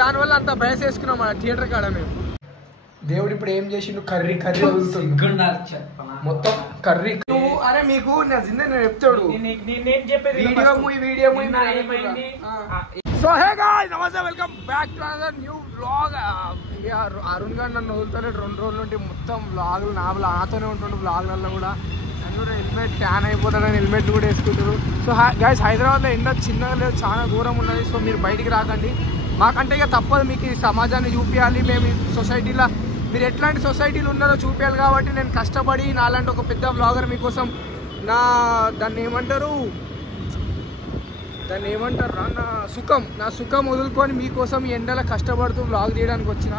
దాని వల్ల అంత భయం వేసుకున్నాం మన థియేటర్ కాడ మేము. దేవుడు ఇప్పుడు ఏం చేసిండు, కర్రీ కర్రీ మొత్తం కర్రీ. అరే మీకు నేను చెప్తాడు సో హే గాయ్స్, నమస్తే, welcome back to another new vlog. Arun గారు నన్ను వదులుతాడు 2 రోజుల నుండి. మొత్తం వ్లాగులు నాతోనే ఉంటుండు వ్లాగ్లలో కూడా. నన్ను హెల్మెట్ ట్యాన్ అయిపోతాడని హెల్మెట్ కూడా వేసుకుంటారు. సో గాయ్స్, హైదరాబాద్లో ఎండ చిన్నగా లేదు, చాలా దూరం ఉన్నది. సో మీరు బయటికి రాకండి, మాకంటే ఇక తప్పదు. మీకు ఈ సమాజాన్ని చూపించాలి, మేము సొసైటీలో మీరు ఎట్లాంటి సొసైటీలు ఉన్నారో చూపించాలి. కాబట్టి నేను కష్టపడి నాలాంటి ఒక పెద్ద వ్లాగర్ మీకోసం దాన్ని ఏమంటారు నా సుఖం వదులుకొని మీకోసం ఈ ఎండలో కష్టపడుతూ వ్లాగ్ తీయడానికి వచ్చిన.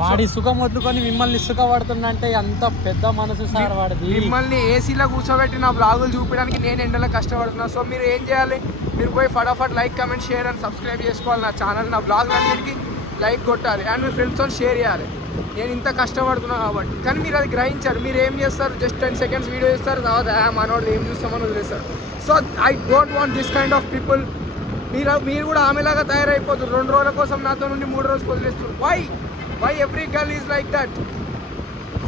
వాడి సుఖం వదులుకొని మిమ్మల్ని సుఖపడుతుందంటే అంత పెద్ద మనసు సార్ వాడిది. మిమ్మల్ని ఏసీలో కూర్చోబెట్టి నా వ్లాగులు చూపించడానికి నేను ఎండలో కష్టపడుతున్నా. సో మీరు ఏం చేయాలి, మీరు పోయి ఫటాఫట్ like, comment, share and subscribe చేసుకోవాలి నా ఛానల్. నా వ్లాగ్ అన్నిటికీ లైక్ కొట్టాలి అండ్ మీ ఫ్రెండ్స్తో షేర్ చేయాలి. నేను ఇంత కష్టపడుతున్నా కాబట్టి. కానీ మీరు అది గ్రహించారు. మీరు ఏం చేస్తారు, జస్ట్ 10 seconds వీడియో ఇస్తారు, తర్వాత మనోడు ఏం చూస్తామని వదిలేస్తారు. So I don't want this kind of people. మీరు కూడా ఆమెలాగా తయారైపోతారు. 2 రోజుల కోసం నాతో నుండి 3 రోజులు వదిలేస్తారు. Why every girl is like that?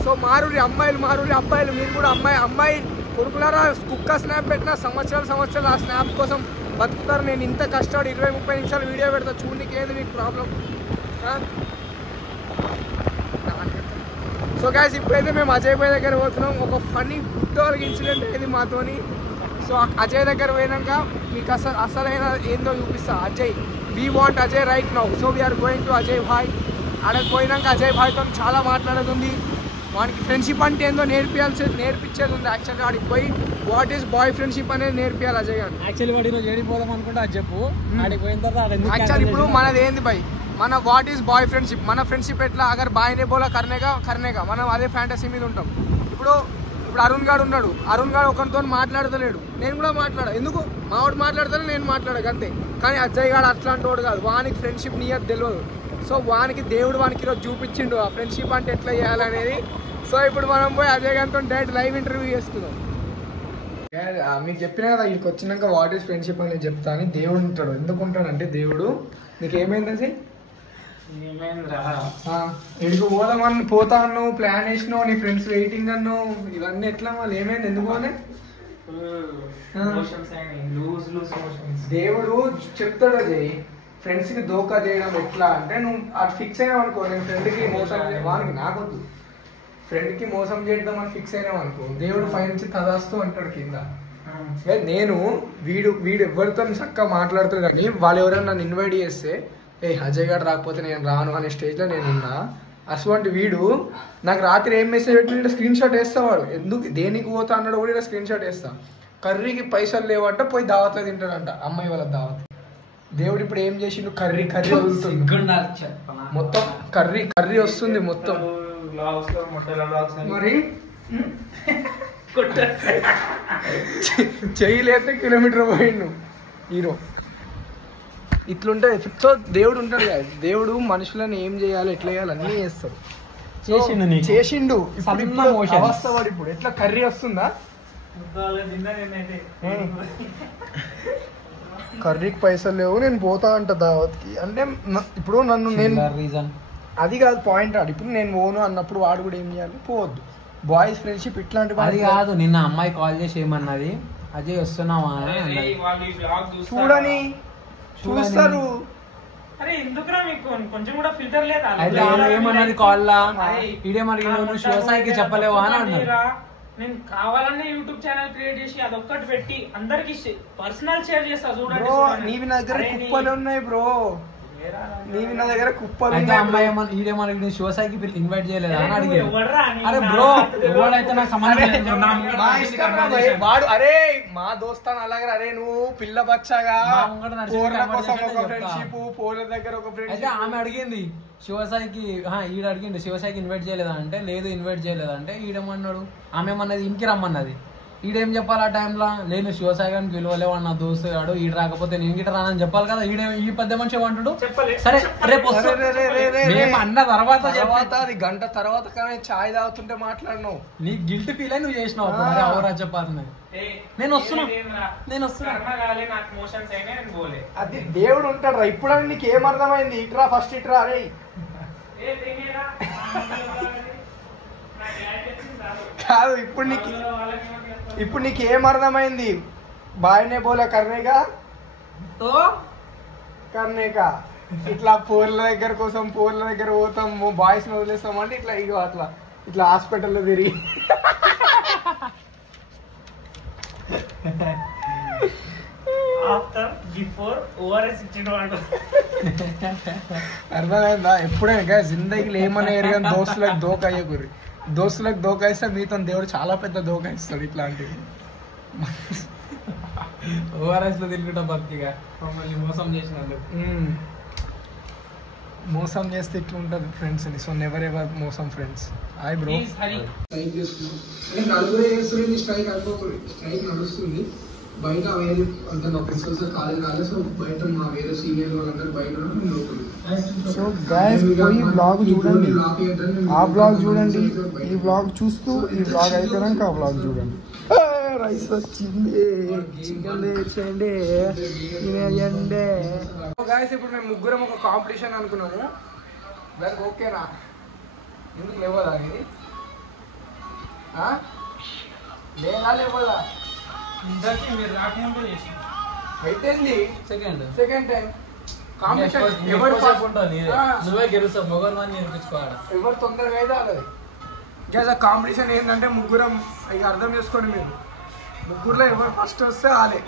So మారురి అబ్బాయిలు మీరు కూడా అమ్మాయి కొడుకులారా. కుక్క స్నాప్ పెట్టినా సంవత్సరాలు ఆ స్నాప్ కోసం బతుకుతారు. నేను ఇంత కష్టపడి 20-30 నిమిషాలు వీడియో పెడతా, చూడడానికి ఏది మీకు ప్రాబ్లం? సో గాయ్స్, ఇప్పుడైతే మేము అజయ్ భాయ్ దగ్గర పోతున్నాం. ఒక ఫన్నీ గుడ్ ఇన్సిడెంట్ అయింది మాతోని. సో అజయ్ దగ్గర పోయినాక మీకు అసలైన ఏందో చూపిస్తా. We want Ajay right now. So we're going to Ajay భాయ్. అక్కడికి పోయినాక అజయ్ భాయ్తో చాలా మాట్లాడేది ఉంది. వానికి ఫ్రెండ్షిప్ అంటే ఏందో నేర్పించేది ఉంది. యాక్చువల్గా ఆడికి పోయి వాట్ ఈస్ బాయ్ ఫ్రెండ్షిప్ అనేది నేర్పించాలి అజయ్ గారు. యాక్చువల్లీ వాడి రోజు ఏడిపోదాం అనుకుంటే అది చెప్పు. ఆడికి పోయిన తర్వాత యాక్చువల్లీ ఇప్పుడు మనది ఏంది భాయ్, మన వాట్ ఈస్ బాయ్ ఫ్రెండ్షిప్, మన ఫ్రెండ్షిప్ ఎట్లా అగర్ బాయ్నే బోలా కర్నేగా మనం అదే ఫ్యాంటసీ మీద ఉంటాం. ఇప్పుడు అరుణ్ గాడు ఉన్నాడు, అరుణ్ గాడు ఒకరితో మాట్లాడతలేడు, నేను కూడా మాట్లాడా. ఎందుకు మావాడు మాట్లాడతానే నేను మాట్లాడక అంతే. కానీ అజయ్ గాడు అట్లాంటి వాడు కాదు, వానికి ఫ్రెండ్షిప్ నియత్ తెలియదు. సో దేవుడు వానికి ఈరోజు చూపించిండు ఆ ఫ్రెండ్షిప్ అంటే ఎట్లా చేయాలనేది. సో ఇప్పుడు మనం పోయి అజయ్ గారితో డైరెక్ట్ లైవ్ ఇంటర్వ్యూ చేస్తున్నాం. మీకు చెప్పినా కదా, ఇక్కడికి వచ్చినాక వాట్ ఈస్ ఫ్రెండ్షిప్ అనేది చెప్తా అని. దేవుడు ఉంటాడు. ఎందుకు ఉంటాడంటే, దేవుడు నీకు ఏమైంది అజయ్? ఇడికి పోతా అన్నావు, ప్లాన్ వేసినావు, నీ ఫ్రెండ్స్ వెయిటింగ్ అన్నావు, ఇవన్నీ ఎట్లా మళ్ళీ ఏమైంది? ఎందుకోనే దేవుడు చెప్తాడు అజయ్, ఫ్రెండ్స్ కి దోకా చేయడం ఎట్లా అంటే, నువ్వు అది ఫిక్స్ అయినావు అనుకో, నేను ఫ్రెండ్కి మోసం వానికి నాకొద్దు, ఫ్రెండ్కి మోసం చేద్దామని ఫిక్స్ అయినావు అనుకో, దేవుడు పై నుంచి తదాస్తూ అంటాడు కింద. నేను వీడు ఎవరితో చక్కగా మాట్లాడుతాడు. కానీ వాళ్ళు ఎవరైనా నన్ను ఇన్వైట్ చేస్తే, అజయ్ గారు రాకపోతే నేను రాను అనే స్టేజ్లో నేను ఉన్నా. అటువంటి వీడు నాకు రాత్రి ఏం మెసేజ్ పెట్టి స్క్రీన్ షాట్ వేస్తావాడు. ఎందుకు దేనికి పోతా అన్నాడు కూడా స్క్రీన్ షాట్ వేస్తా. కర్రీకి పైసలు లేవంట, పోయి దావత్లో తింటాడంట, అమ్మాయి వాళ్ళ దావత్. దేవుడు ఇప్పుడు ఏం చేసిండు, కర్రీ వస్తుంది మొత్తం, కర్రీ వస్తుంది మొత్తం. మరి చేయలేస్తే కిలోమీటర్ పోయిండు హీరో. ఇట్లుంటే సో దేవుడు ఉంటాడు కదా, దేవుడు మనుషులను ఏం చేయాలి, ఎట్లా చేయాలి అన్నీ చేస్తాడు. చేసిండు. అవస్థ వాడు ఇప్పుడు ఎట్లా కర్రీ వస్తుందా? కర్రీకి పైసలు లేవు, నేను పోతా అంట దావత్కి అంటే. ఇప్పుడు నేను అది కాదు పాయింట్. ఆడు ఇప్పుడు నేను పోను అన్నప్పుడు వాడు కూడా ఏం చేయాలి, పోవద్దు. బాయ్స్ ఫ్రెండ్షిప్ ఇట్లాంటి అది కాదు. నిన్న అమ్మాయి కాల్ చేసి ఏమన్నది, అజయ్ వస్తున్నావా చూడని చూస్తారు. ఏమన్నది కాల్లా, ఇదేమన్నా నువ్వు శివసాయికి చెప్పలేవా అని అన్నారు. నేను కావాలనే యూట్యూబ్ ఛానల్ క్రియేట్ చేసి అదొక్కటి పెట్టి అందరికి పర్సనల్ షేర్ చేస్తా చూడండి. నీవి నా దగ్గర కుప్పలు ఉన్నాయి బ్రో, నీవి నా దగ్గర కుప్పలు. అమ్మాయి ఈడేమన్నా శివసాయికి ఇన్వైట్ చేయలేదా అని అడిగారు. అరే బ్రో, ఎవడైతే నాకు సంబంధం వాడు. అరే మా దోస్తాను అలాగే. అరే నువ్వు పిల్ల బచ్చాగా ఫ్రెండ్షిప్, పోల దగ్గర ఒక ఫ్రెండ్. అయితే ఆమె అడిగింది శివసాయికి, అడిగిండు శివసాయికి ఇన్వైట్ చేయలేదా అంటే, లేదు ఇన్వైట్ చేయలేదా అంటే, ఈడేమన్నాడు, ఆమె ఏమన్నది ఇంటికి రమ్మన్నది. ఈడేం చెప్పాలి ఆ టైంలో? నేను శివసాగరానికి విలువలేవాడు నా దోస్తు గాడు, ఈడు రాకపోతే నేను గిట్ట రానని చెప్పాలి కదా. ఈ పెద్ద మనిషి ఏమంటాడు? సరే రేపు మేము అన్న తర్వాత అది గంట తర్వాత కానీ చాయ్ తాగుతుంటే మాట్లాడినావు. నీ గిల్ట్ ఫీల్ అయి నువ్వు చేసినావు. ఎవరా చెప్పాలి? నేను వస్తున్నా. అది దేవుడు ఉంటాడు రా. ఇప్పుడు నీకు ఏం అర్థమైంది? ఇట్రా ఫస్ట్ ఇట్రా. అరే కాదు, ఇప్పుడు నీకు ఏం అర్థమైంది? బాయ్నే బోలే కర్నేగా కర్నేగా. ఇట్లా పోర్ల దగ్గర కోసం పోర్ల దగ్గర పోతాం, బాయ్స్ ని వదిలేస్తాం అంటే ఇట్లా ఇగో అట్లా ఇట్లా హాస్పిటల్లో తిరిగి అర్థమైందా? ఎప్పుడైనా జిందగీలో ఏమన్నా ఎరగని దోస్తులకు దోకా అయ్యకూరి. దోస్తులకు దోకా ఇస్తే మీతో దేవుడు చాలా పెద్ద దోకా ఇస్తాడు. ఇట్లాంటివి ఓఆర్ఎస్ లో తిరుగుతా భక్తిగా మమ్మల్ని మోసం చేసినందుకు. మోసం చేస్తే ఇట్లా ఉంటుంది ఫ్రెండ్స్ అని. సో నెవర్ ఎవర్ మోసం ఫ్రెండ్స్. Hi bro. నలుగురే చేస్తుంది స్ట్రైక్. అనుకోకూడదు స్ట్రైక్ నడుస్తుంది బయట. వేరే అంటే మా ప్రిన్సిపల్స్ కాలేజ్ కాలేదు. సో బయట మా వేరే సీనియర్ వాళ్ళందరూ బయట. సో గైస్ పోయి బ్లాగ్ చూడండి, ఆ బ్లాగ్ చూడండి, ఈ బ్లాగ్ చూస్తూ ఈ బ్లాగ్ అయిపోయాక ఆ బ్లాగ్ చూడండి. రైస్ వచ్చింది, చికెన్ తెచ్చండి, తినేయండి. గైస్ ఇప్పుడు మేము ముగ్గురం ఒక కాంపిటీషన్ అనుకున్నాము. దానికి ఓకేనా? ఎందుకు లేవదా ఇది? లేదా లేవదా? మీరు రాకముందు చేసి అయితే సెకండ్ టైం నువ్వే గెలుస్తావు. మొగల్ అని నేర్పించుకోవాలి. ఎవరు తొందరగా అయితే ఆడదు. ఇంకా కాంపిటీషన్ ఏంటంటే ముగ్గురం ఇక అర్థం చేసుకోండి మీరు. ముగ్గురులో ఎవరు ఫస్ట్ వస్తే ఆలే.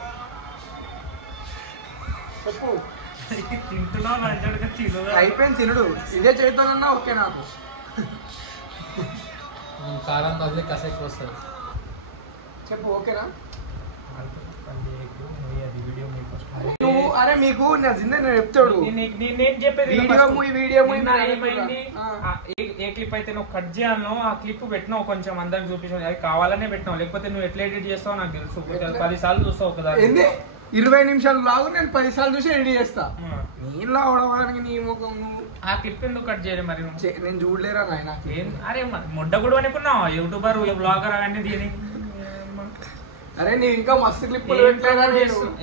చెప్పు. అయిపోయింది తినుడు. ఇదే చేద్దానన్నా ఓకే నాకు. కారం తగిలి కసెక్కి వస్తుంది. చెప్పు ఓకేనా? నువ్వు అరే మీకు నేను చెప్తాడు వీడియో ఏ క్లిప్ అయితే నువ్వు కట్ చేయాలను ఆ క్లిప్ పెట్టినావు, కొంచెం అందరికి చూపించావు. అది కావాలనే పెట్టినావు, లేకపోతే నువ్వు ఎట్లా ఎడిట్ చేస్తావు నాకు తెలుసు. 10 సార్లు చూస్తావు కదా. 20 నిమిషాలు లాగు నేను 10 సార్లు చూసి ఎడిట్ చేస్తా. నేను లావడానికి నీ ముఖం. ఆ క్లిప్ ఎందుకు కట్ చేయలే మరి? నేను చూడలేరా నాయన. అరే మొడ్డ కూడా అనుకున్నావా? యూట్యూబర్ బ్లాగర్ అవన్నీ దీని. అరే నీ ఇంకా మస్తు క్లిప్పులు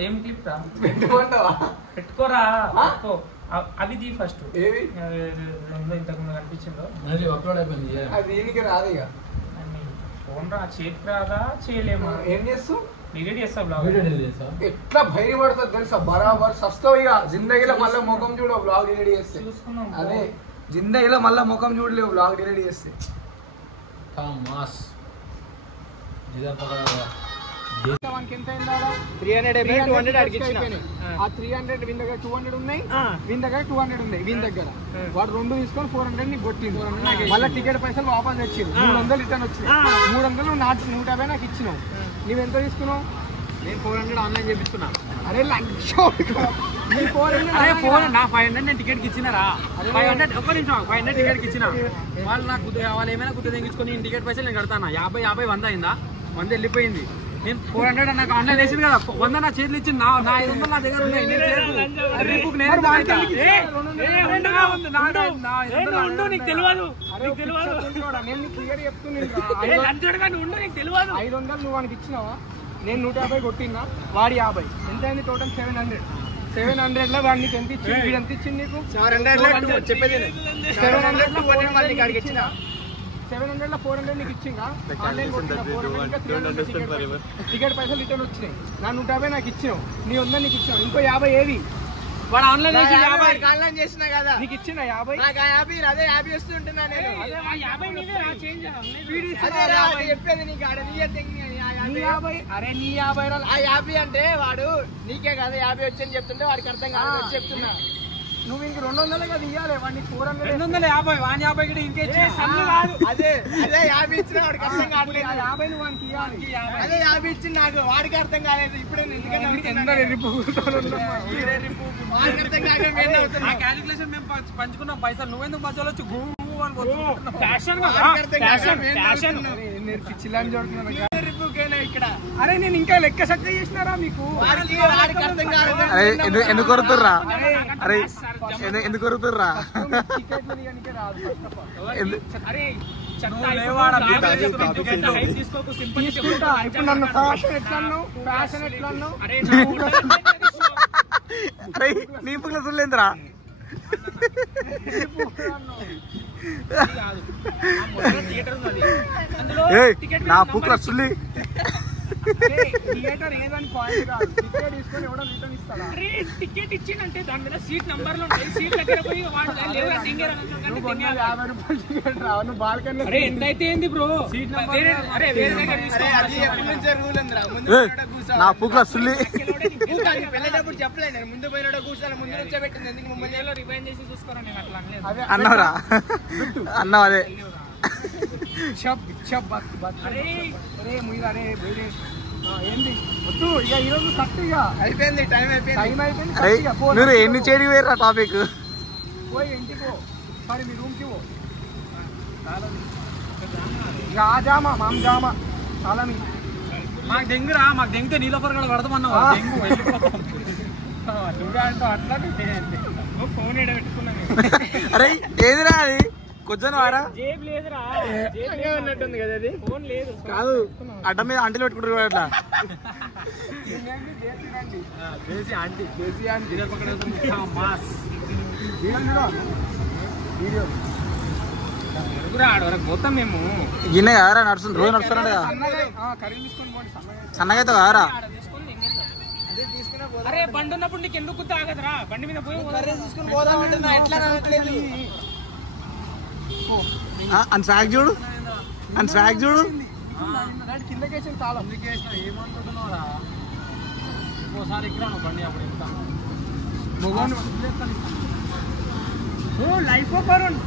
ఏం క్లిప్ రా? పెట్టమంటావా? పెట్టుకోరా. అవి తీ ఫస్ట్. ఏవి ఇంతకు ముందు కనిపించిందో అప్లోడ్ అయిపోయింది. అది దీనికి రాదు ఇక. ఫోన్ రా చేతికి రాదా? చేయలేమా? ఏం చేస్తావు? డిలీట్ చేస్తా బ్లాగ్. ఎట్లా భయం పడుతుంది తెలుసా? బరాబర్ సస్తావు ఇక. జిందగీలో మళ్ళీ ముఖం చూడవు బ్లాగ్ డిలీట్ చేస్తే. అదే జిందగీలో మళ్ళీ ముఖం చూడలేవు బ్లాగ్ డిలీట్ చేస్తే. ఎంత అయిందా? 300 ఆ 300 వీని దగ్గర 200 ఉన్నాయి, వీని దగ్గర 200 ఉన్నాయి. వీని దగ్గర వాడు 2 తీసుకొని 400 ని కొట్టింది. మళ్ళీ టికెట్ పైసలు వాపస్ వచ్చింది. 300 రిటర్న్ వచ్చింది. 300 150 నాకు ఇచ్చినావు. నువ్వెంత తీసుకున్నావు? నేను 400 ఆన్లైన్ చేపించుకున్నా. అరే నా 500 నేను టికెట్ ఇచ్చినారా? 500 ఒక్క నిమిషం 500 టికెట్ ఇచ్చిన వాళ్ళు నాకు వాళ్ళు ఏమైనా గుర్తు తెగించుకొని టికెట్ పైసలు నేను కడతాను. 50 100 అయిందా? 100 వెళ్ళిపోయింది. నేను 400 నాకు ఆన్లైన్ వేసింది కదా. 100 నా చేతులు ఇచ్చింది. నా 500 నా దగ్గర ఉన్నాయి. నువ్వు వానికి ఇచ్చినావా? నేను 150 కొట్టినా, వాడి 50. ఎంత అయింది టోటల్? 700. 700 లో వాడు నీకు ఎంత ఇచ్చింది? వీడు ఎంత ఇచ్చింది నీకు? 700 లో 400 నీకు ఇచ్చిందా? ఆన్లైన్ కొట్టినా 400 టికెట్ పైసలు రిటర్న్ వచ్చినాయి. నా 150 నాకు ఇచ్చినావు. నీ 100 నీకు ఇచ్చినావు. ఇంకో 50 ఏవి? వాడు ఆన్లైన్ ఆన్లైన్ చేసినా కదా నీకు ఇచ్చిన 50. అదే 50 వస్తుంటున్నా నేను. చెప్పేది నీకు ఆడ అరే నీ 50 ఆ 50 అంటే వాడు నీకే కదా 50 వచ్చని చెప్తుంటే వాడికి అర్థం కాదు చెప్తున్నా. నువ్వు ఇంక 200 కదా ఇవ్వాలి. వాడిని 400 250 వాని 50 కూడా ఇంకే అదే 50 ఇచ్చిన వాడికి అర్థం కావట్లేదు. 50 నువ్వు వానికి ఇవ్వాలి. అదే 50 ఇచ్చింది నాకు, వాడికి అర్థం కాలేదు. ఇప్పుడే క్యాలిక్యులేషన్ మేము పంచుకున్నాం పైసలు. నువ్వెందుకు మధ్యలో వచ్చి పిచ్చిలని చూడుతున్నావు. ఇక్కడ. అరే నేను ఇంకా లెక్క చక్క చేసినారా మీకు? ఎందుకు కొరుతుర్రా? అరే ఎందుకు కొరుతుర్రా? తీసుకుంటా. ఇప్పుడు నన్ను ఫ్యాషన్ ఎట్లా అన్నావు? ఫ్యాషన్ ఎట్లా అన్నావు? అరే నీ పుల్ల సుల్లేంద్రా? నా పుక్కుల సుల్లి థియేటర్ ఏదని పాయింట్ కాదు. టికెట్ తీసుకొని ఎవడో రిటర్న్ ఇస్తాడా? టికెట్ ఇచ్చిందంటే దాని మీద సీట్ నంబర్లు ఉంటాయి. సీట్ దగ్గర పోయి వాడు 50 రూపాయలు టికెట్ రా. నువ్వు బాల్కనీ ఎంత అయితే ఏంది బ్రో? సీట్ నంబర్ నా పుక్కుల సుల్లి వెళ్ళేటప్పుడు చెప్పలేదు. ముందు పోయిన కూర్చోాలి. ముందు నుంచే పెట్టింది. ఎందుకు మమ్మల్ని రివైండ్ చేసి చూసుకోరా? నేను అట్లా అన్నారా? అన్నావు అదే ఏంది వద్దు ఇక ఈరోజు కరెక్ట్. ఇక అయిపోయింది. టైం అయిపోయింది. మీరు ఎన్ని చేడి వేరా టాపిక్? పోయి ఇంటికి పో. మరి మీ రూమ్కి పో. ఇక ఆ జామా మామ జామా చాలా మాకు దెంగురా. మాకు దెంగితే నీళ్ళ పొర కూడా పడతామన్నావు. దెంగు నువ్వే అంటావు. అట్లా ఫోన్ ఏడ పెట్టుకున్నాను. అరే ఏదిరా అది? కొంచెం వారా ఉన్నట్టుంది కదా అది. ఫోన్ లేదు కాదు, అడ్డ మీద అంటిలో పెట్టుకుంటారు అట్లా. మొత్తం మేము గిన్నె కారా నడుస్తుంది? రోజు నడుస్తున్నాడు కదా. సన్నగా అయితే కారా? అరే బండి ఉన్నప్పుడు నీకు ఎందుకు తాగదురా? బండి మీద పోయి తీసుకుని పోదామంటున్నా. ఎట్లా అని స్వాగ్ చూడు, అని స్వాగ్ చూడు. కిందకేసిన తాళం ఏమనుకుంటున్నావురా? ఇంకోసారి ఇక్కడ బండి అప్పుడు ఇంకా లైఫ్ కరుణ్.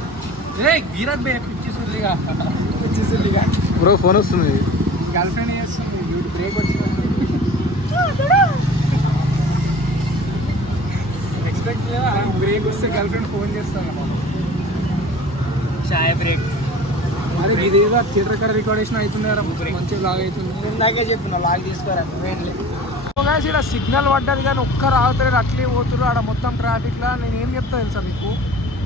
గీరత్ పిచ్చి సుల్లిగా బ్రో ఫోన్ వస్తుంది. గర్ల్ ఫ్రెండ్ చేస్తుంది. బ్రేక్ వచ్చింది. ఎక్స్పెక్ట్ లేదా? బ్రేక్ వస్తే గర్ల్ ఫ్రెండ్ ఫోన్ చేస్తాను. చాయ్ బ్రేక్. అదే ఇదేదో థియేటర్ కాడ రికార్డేషన్ అవుతుంది కదా. మంచిగా లాగ్ అవుతుంది. ఇందాకే చెప్తున్నా లాగ్ తీసుకోరా. ఇక్కడ సిగ్నల్ పడ్డది కానీ ఒక్కరు ఆగుతారు. అట్లే పోతున్నారు ఆడ మొత్తం ట్రాఫిక్లో. నేను ఏం చెప్తా తెలుసా మీకు?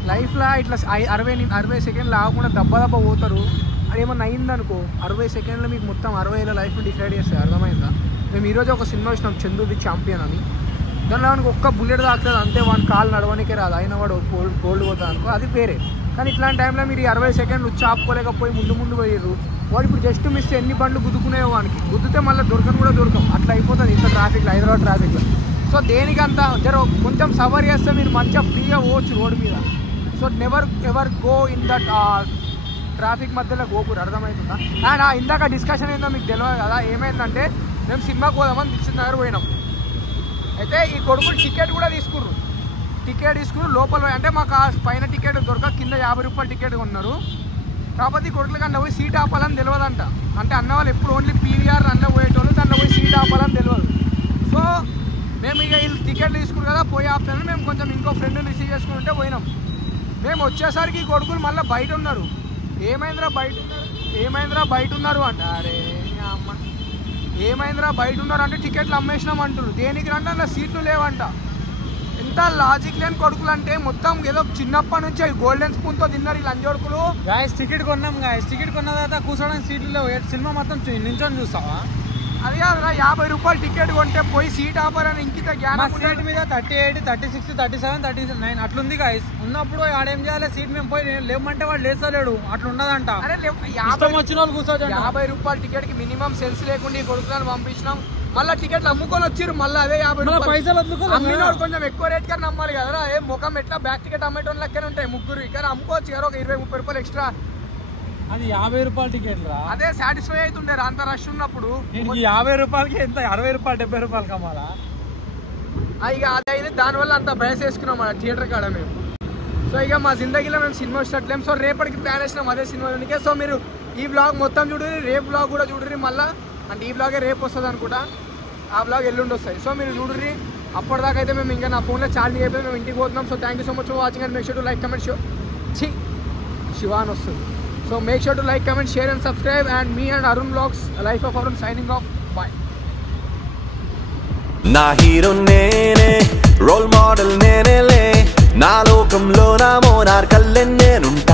లైఫ్లో ఇట్లా 60 సెకండ్లు ఆగకుండా దెబ్బ పోతారు. అది ఏమన్నా అయిందనుకో 60 సెకండ్లు మీకు మొత్తం 60 లైఫ్ని డిసైడ్ చేస్తాయి. అర్థమైందా? మేము ఈరోజు ఒక సినిమా వచ్చినాం, చందు ది ఛాంపియన్ అని. దానిలో వానికి ఒక్క బుల్లెట్ తాకుతుంది అంతే. వాని కాలు నడవనికే రాదు. అయినా వాడు గోల్డ్ పోతుంది అనుకో, అది వేరే. కానీ ఇట్లాంటి టైంలో మీరు 60 సెకండ్లు ఆపుకోలేకపోయి ముందు పోయారు. వాడు ఇప్పుడు జస్ట్ మిస్ ఎన్ని బండ్లు గుద్దుకునే వానికి గుద్దితే మళ్ళీ దొరకను కూడా దొరకం. అట్లా అయిపోతుంది ఇంత ట్రాఫిక్లో, హైదరాబాద్ ట్రాఫిక్లో. సో దేనికంతా కొంచెం సవర్ చేస్తే మీరు మంచిగా ఫ్రీగా పోవచ్చు రోడ్డు మీద. So ever go in that traffic మధ్యలో గోకూరు. అర్థమవుతుందా? అండ్ ఇందాక డిస్కషన్ ఏందో మీకు తెలియదు కదా. ఏమైందంటే మేము సినిమాకి పోదామని దిల్సుఖ్ నగర్ పోయినాం. అయితే ఈ కొడుకులు టికెట్ కూడా తీసుకుర్రు. లోపల అంటే మాకు ఆ పైన టికెట్ దొరక కింద 50 రూపాయలు టికెట్ కొన్నారు. కాకపోతే ఈ కొడుకుల కన్నా పోయి సీట్ ఆపాలని తెలియదంట. అంటే అన్న వాళ్ళు ఎప్పుడు ఓన్లీ పీవీఆర్ అందులో పోయేటోళ్ళు, దాంట్లో పోయి సీట్ ఆపాలని తెలియదు. సో మేము ఇక వీళ్ళు టికెట్లు తీసుకున్నారు కదా పోయి ఆపుతాను. మేము కొంచెం ఇంకో ఫ్రెండ్ని రిసీవ్ చేసుకుంటే పోయినాం. మేము వచ్చేసరికి ఈ కొడుకులు మళ్ళీ బయట ఉన్నారు. ఏమైందిరా బయట ఉన్నారు అంట. అరే అమ్మ ఏమైందిరా బయట ఉన్నారు అంటే టికెట్లు అమ్మేసినాం అంటారు. దేనికి రంటే అలా సీట్లు లేవంట. ఎంత లాజిక్ లేని కొడుకులు అంటే మొత్తం ఏదో చిన్నప్పటి నుంచి గోల్డెన్ స్పూన్తో తిన్నారు ఈ లంజోడుకులు. గాయస్ టికెట్ కొన్నాం. టికెట్ కొన్న తర్వాత కూర్చోడానికి సీట్లు లేవు. సినిమా మొత్తం నించొని చూస్తావా? అది కాదురా 50 రూపాయలు టికెట్ కొంటే పోయి సీట్ ఆపారని ఇంకిత జ్ఞానం. సీట్ మీద 38, 36, 37, 39 అట్లుంది గాయస్. ఉన్నప్పుడు ఆడేం చేయాలి? సీట్ మేము పోయి లేమంటే వాడు లేస్తలేడు. అట్లా ఉండదంట. అరే వచ్చిన వాళ్ళు కూర్చోండి. 50 రూపాయల టికెట్ కి మినిమం సెన్స్ లేకుండా ఈ కొడుకులను పంపించినాం. మళ్ళీ టికెట్లు అమ్ముకొని వచ్చారు. మళ్ళీ అదే 50 రూపాయలు పైసలు అమ్మినోడు కొంచెం ఎక్కువ రేట్ కానీ నమ్మాలి కదరా. ఏ ముఖం ఎట్లా బ్యాక్ టికెట్ అమ్మేటోళ్ళు లెక్కనే ఉంటాయి ముగ్గురు. ఇక్కడ అమ్ముకోవచ్చు కదా ఒక 20-30 రూపాయలు ఎక్స్ట్రా. అది 50 రూపాయల టికెట్ రా. అదే సాటిస్ఫై అవుతుండే అంత రష్ ఉన్నప్పుడు. 50 రూపాయలకి ఎంత 60 రూపాయలు 70 రూపాయలు కమ్మాలా? ఇక అదైతే దానివల్ల అంత భయం వేసుకున్నాం మన థియేటర్ కాడ మేము. సో ఇక మా జిందగీలో మేము సినిమా వచ్చేట్లేము. సో రేపటికి ప్లాన్ వేసినాం అదే సినిమా చూడడానికి. సో మీరు ఈ బ్లాగ్ మొత్తం చూడరి, రేపు బ్లాగ్ కూడా చూడరి. మళ్ళీ అంటే ఈ బ్లాగే రేపు వస్తుంది అనుకుంటా, ఆ బ్లాగ్ ఎల్లుండి వస్తాయి. సో మీరు చూడరి. అప్పటిదాకా అయితే మేము ఇంకా నా ఫోన్లో ఛార్జింగ్ అయిపోయి మేము ఇంటికి పోతున్నాం. So thank you so much for watching and make sure to like comment show Shivan వస్తుంది. So make sure to like, comment, share and subscribe. And me and Arun Vlogs, Life of Arun signing off. Bye. నా hero నేనే, role model నేనేలే, నా లోకంలో నా మోనార్కల్లే నేనుంటా.